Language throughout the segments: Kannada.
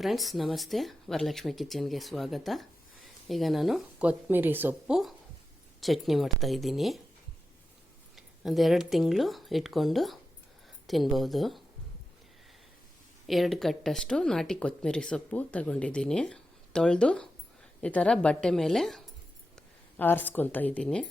ಫ್ರೆಂಡ್ಸ್, ನಮಸ್ತೆ. ವರಲಕ್ಷ್ಮಿ ಕಿಚನ್ಗೆ ಸ್ವಾಗತ. ಈಗ ನಾನು ಕೊತ್ತಂಬರಿ ಸೊಪ್ಪು ಚಟ್ನಿ ಮಾಡ್ತಾಯಿದ್ದೀನಿ. ಒಂದೆರಡು ತಿಂಗಳು ಇಟ್ಕೊಂಡು ತಿನ್ಬೋದು. 2 ಕಟ್ಟಷ್ಟು ನಾಟಿ ಕೊತ್ತಂಬರಿ ಸೊಪ್ಪು ತಗೊಂಡಿದ್ದೀನಿ. ತೊಳೆದು ಈ ಥರ ಬಟ್ಟೆ ಮೇಲೆ ಆರಿಸ್ಕೊತಾ ಇದ್ದೀನಿ.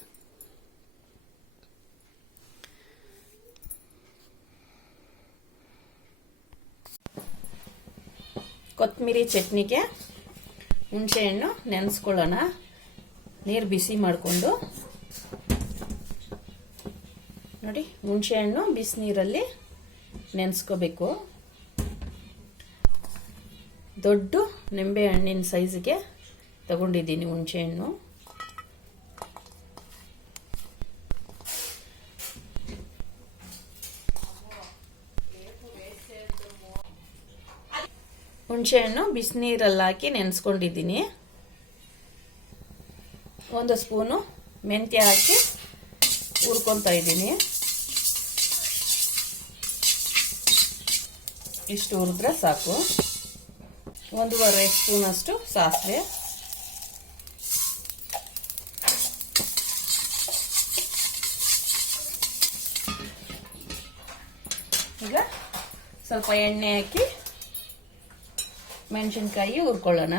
ಕೊತ್ತಂಬರಿ ಚಟ್ನಿಗೆ ಹುಣಸೆಹಣ್ಣು ನೆನೆಸ್ಕೊಳ್ಳೋಣ. ನೀರು ಬಿಸಿ ಮಾಡಿಕೊಂಡು ನೋಡಿ, ಹುಣಸೆಹಣ್ಣು ಬಿಸಿನೀರಲ್ಲಿ ನೆನೆಸ್ಕೋಬೇಕು. ದೊಡ್ಡ ನಿಂಬೆ ಹಣ್ಣಿನ ಸೈಜ್ಗೆ ತಗೊಂಡಿದ್ದೀನಿ ಹುಣಸೆಹಣ್ಣು. ಹುಣಸೆಹಣ್ಣು ಬಿಸಿನೀರಲ್ಲಿ ಹಾಕಿ ನೆನೆಸ್ಕೊಂಡಿದ್ದೀನಿ. 1 ಸ್ಪೂನು ಮೆಂತ್ಯ ಹಾಕಿ ಹುರ್ಕೊತಾ ಇದ್ದೀನಿ. ಇಷ್ಟು ಹುರಿದ್ರೆ ಸಾಕು. 1.5 ಸ್ಪೂನಷ್ಟು ಸಾಸಿವೆ, ಈಗ ಸ್ವಲ್ಪ ಎಣ್ಣೆ ಹಾಕಿ ಮೆಣಸಿನ್ಕಾಯಿ ಹುರ್ಕೊಳ್ಳೋಣ.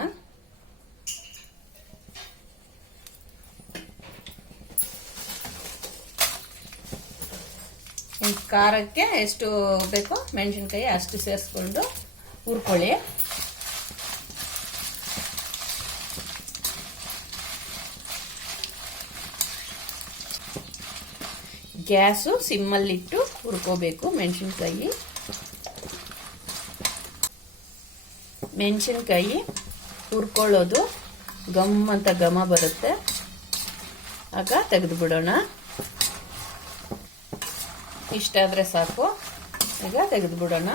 ಖಾರಕ್ಕೆ ಎಷ್ಟು ಬೇಕೋ ಮೆಣಸಿನ್ಕಾಯಿ ಅಷ್ಟು ಸೇರಿಸ್ಕೊಂಡು ಹುರ್ಕೊಳ್ಳಿ. ಗ್ಯಾಸು ಸಿಮ್ಮಲ್ಲಿಟ್ಟು ಹುರ್ಕೋಬೇಕು. ಮೆಣಸಿನ್ಕಾಯಿ ಹುರ್ಕೊಳ್ಳೋದು ಗಮ್ ಅಂತ ಘಮ ಬರುತ್ತೆ, ಆಗ ತೆಗೆದು ಬಿಡೋಣ. ಇಷ್ಟಾದರೆ ಸಾಕು. ಈಗ ತೆಗೆದು ಬಿಡೋಣ.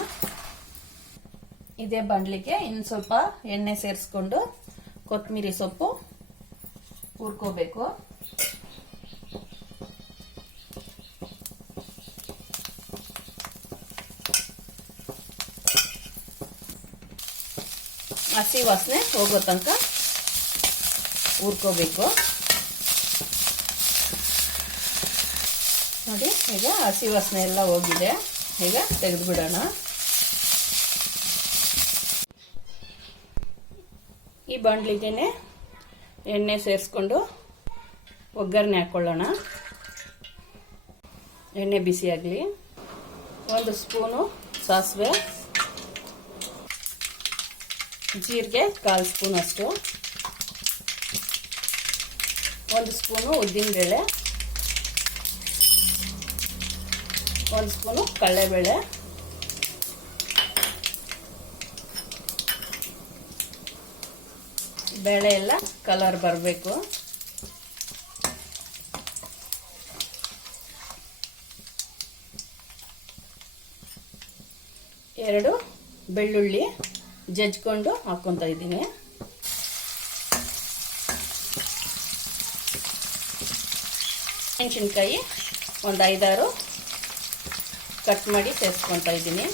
ಇದೇ ಬಾಣಲಿಗೆ ಇನ್ನು ಸ್ವಲ್ಪ ಎಣ್ಣೆ ಸೇರಿಸ್ಕೊಂಡು ಕೊತ್ತಂಬರಿ ಸೊಪ್ಪು ಹುರ್ಕೋಬೇಕು. ಹಸಿ ವಾಸನೆ ಹೋಗೋ ತನಕ ಹುರ್ಕೋಬೇಕು. ನೋಡಿ, ಈಗ ಹಸಿ ವಾಸನೆ ಎಲ್ಲ ಹೋಗಿದೆ. ಈಗ ತೆಗೆದು ಬಿಡೋಣ. ಈ ಬಾಣಲಿಗೆನೆ ಎಣ್ಣೆ ಸೇರಿಸ್ಕೊಂಡು ಒಗ್ಗರಣೆ ಹಾಕ್ಕೊಳ್ಳೋಣ. ಎಣ್ಣೆ ಬಿಸಿ ಆಗಲಿ. 1 ಸ್ಪೂನು ಸಾಸಿವೆ, ಜೀರಿಗೆ 1/4 ಸ್ಪೂನ್ ಅಷ್ಟು, 1 ಸ್ಪೂನು ಉದ್ದಿನಬೇಳೆ, 1 ಸ್ಪೂನು ಕಡಲೆಬೇಳೆ, ಬೇಳೆ ಎಲ್ಲ ಕಲರ್ ಬರಬೇಕು. ಎರಡು ಬೆಳ್ಳುಳ್ಳಿ ಜಜ್ಕೊಂಡು ಹಾಕ್ಕೊತಾ ಇದ್ದೀನಿ. ಮೆಣಸಿನ್ಕಾಯಿ 1 5-6 ಕಟ್ ಮಾಡಿ ಸೇರಿಸ್ಕೊತಾ ಇದ್ದೀನಿ.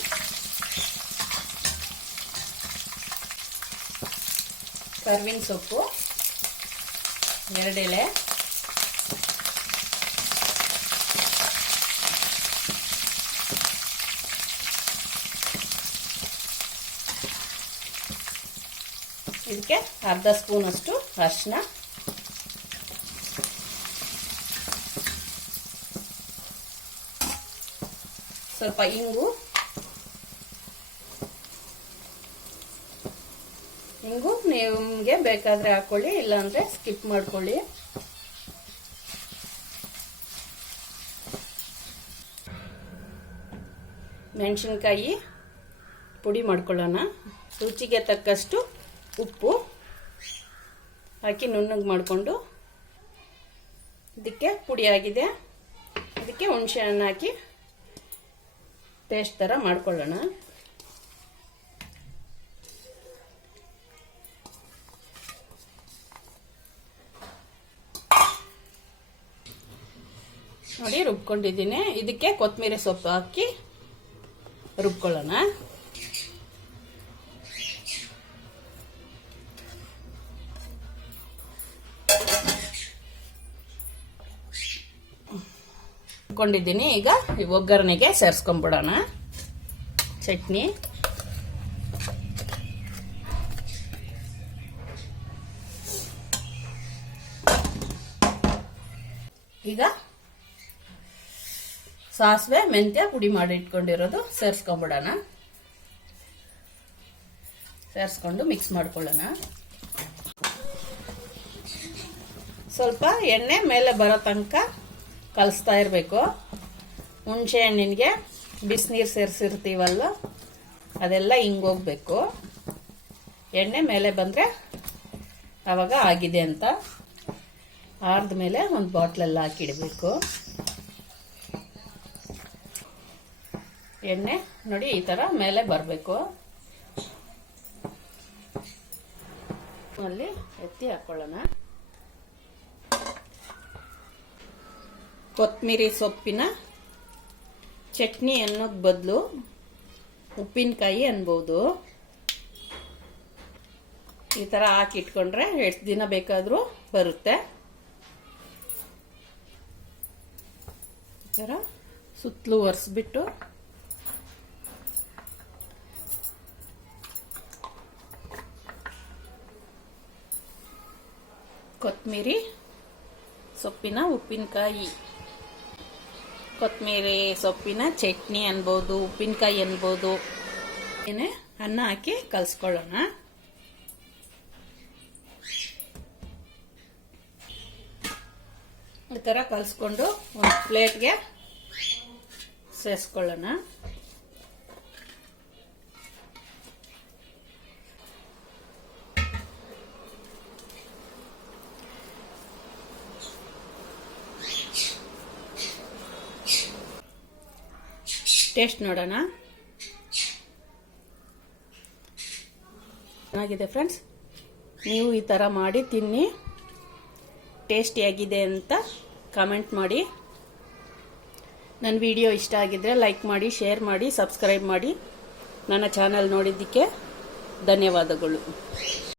ಕರ್ಬೇವಿನ ಸೊಪ್ಪು 2 ಎಲೆ, ಇದಕ್ಕೆ 1/2 ಸ್ಪೂನ್ ಅಷ್ಟು ಅರಿಶಿನ, ಸ್ವಲ್ಪ ಇಂಗು ನಿಮಗೆ ಬೇಕಾದ್ರೆ ಹಾಕೊಳ್ಳಿ, ಇಲ್ಲಾಂದ್ರೆ ಸ್ಕಿಪ್ ಮಾಡ್ಕೊಳ್ಳಿ. ಮೆಣಸಿನ್ಕಾಯಿ ಪುಡಿ ಮಾಡ್ಕೊಳ್ಳೋಣ. ರುಚಿಗೆ ತಕ್ಕಷ್ಟು ಉಪ್ಪು ಹಾಕಿ ನುಣ್ಣಗೆ ಮಾಡಿಕೊಂಡು, ಇದಕ್ಕೆ ಪುಡಿ ಆಗಿದೆ. ಇದಕ್ಕೆ ಹುಣಸೆ ಹಣ್ಣು ಹಾಕಿ ಪೇಸ್ಟ್ ಥರ ಮಾಡ್ಕೊಳ್ಳೋಣ. ನೋಡಿ, ರುಬ್ಕೊಂಡಿದ್ದೀನಿ. ಇದಕ್ಕೆ ಕೊತ್ತಂಬರಿ ಸೊಪ್ಪು ಹಾಕಿ ರುಬ್ಕೊಳ್ಳೋಣ. ಇಟ್ಕೊಂಡಿದ್ದೀನಿ. ಈಗ ಒಗ್ಗರಣೆಗೆ ಸೇರಿಸ್ಕೊಂಡ್ಬಿಡೋಣ. ಚಟ್ನಿ, ಈಗ ಸಾಸಿವೆ ಮೆಂತ್ಯ ಪುಡಿ ಮಾಡಿ ಇಟ್ಕೊಂಡಿರೋದು ಸೇರಿಸ್ಕೊಂಡ್ಬಿಡೋಣ. ಸೇರಿಸ್ಕೊಂಡು ಮಿಕ್ಸ್ ಮಾಡ್ಕೊಳ್ಳೋಣ. ಸ್ವಲ್ಪ ಎಣ್ಣೆ ಮೇಲೆ ಬರೋ ತನಕ ಕಲಿಸ್ತಾ ಇರಬೇಕು. ಹುಣಸೆ ಹಣ್ಣಿಗೆ ಬಿಸಿನೀರು ಸೇರಿಸಿರ್ತೀವಲ್ಲ, ಅದೆಲ್ಲ ಹಿಂಗೋಗ್ಬೇಕು. ಎಣ್ಣೆ ಮೇಲೆ ಬಂದರೆ ಆವಾಗ ಆಗಿದೆ ಅಂತ. ಆರ್ದ ಮೇಲೆ ಒಂದು ಬಾಟ್ಲೆಲ್ಲ ಹಾಕಿಡಬೇಕು. ಎಣ್ಣೆ ನೋಡಿ ಈ ಥರ ಮೇಲೆ ಬರಬೇಕು. ಅಲ್ಲಿ ಎತ್ತಿ ಹಾಕೊಳ್ಳೋಣ. ಕೊತ್ತಂಬರಿ ಸೊಪ್ಪಿನ ಚಟ್ನಿ ಅನ್ನೋದ್ ಬದಲು ಉಪ್ಪಿನಕಾಯಿ ಅನ್ಬೋದು. ಈ ಥರ ಹಾಕಿ ಇಟ್ಕೊಂಡ್ರೆ ಎಷ್ಟು ದಿನ ಬೇಕಾದರೂ ಬರುತ್ತೆ. ಈ ಥರ ಸುತ್ತಲೂ ಒರೆಸ್ಬಿಟ್ಟು ಕೊತ್ತಂಬರಿ ಸೊಪ್ಪಿನ ಉಪ್ಪಿನಕಾಯಿ, ಕೊತ್ತಂಬರಿ ಸೊಪ್ಪಿನ ಚಟ್ನಿ ಅನ್ಬೋದು, ಉಪ್ಪಿನಕಾಯಿ ಅನ್ಬೋದು. ಏನೇ ಅನ್ನ ಹಾಕಿ ಕಲಿಸ್ಕೊಳ್ಳೋಣ. ಈ ಥರ ಕಲಿಸ್ಕೊಂಡು ಒಂದು ಪ್ಲೇಟ್ಗೆ ಸೇರಿಸ್ಕೊಳ್ಳೋಣ. ಟೇಸ್ಟ್ ನೋಡೋಣ. ಚೆನ್ನಾಗಿದೆ ಫ್ರೆಂಡ್ಸ್. ನೀವು ಈ ಥರ ಮಾಡಿ ತಿನ್ನಿ. ಟೇಸ್ಟಿಯಾಗಿದೆ ಅಂತ ಕಾಮೆಂಟ್ ಮಾಡಿ. ನನ್ನ ವಿಡಿಯೋ ಇಷ್ಟ ಆಗಿದ್ರೆ ಲೈಕ್ ಮಾಡಿ, ಶೇರ್ ಮಾಡಿ, ಸಬ್ಸ್ಕ್ರೈಬ್ ಮಾಡಿ. ನನ್ನ ಚಾನಲ್ ನೋಡಿದ್ದಕ್ಕೆ ಧನ್ಯವಾದಗಳು.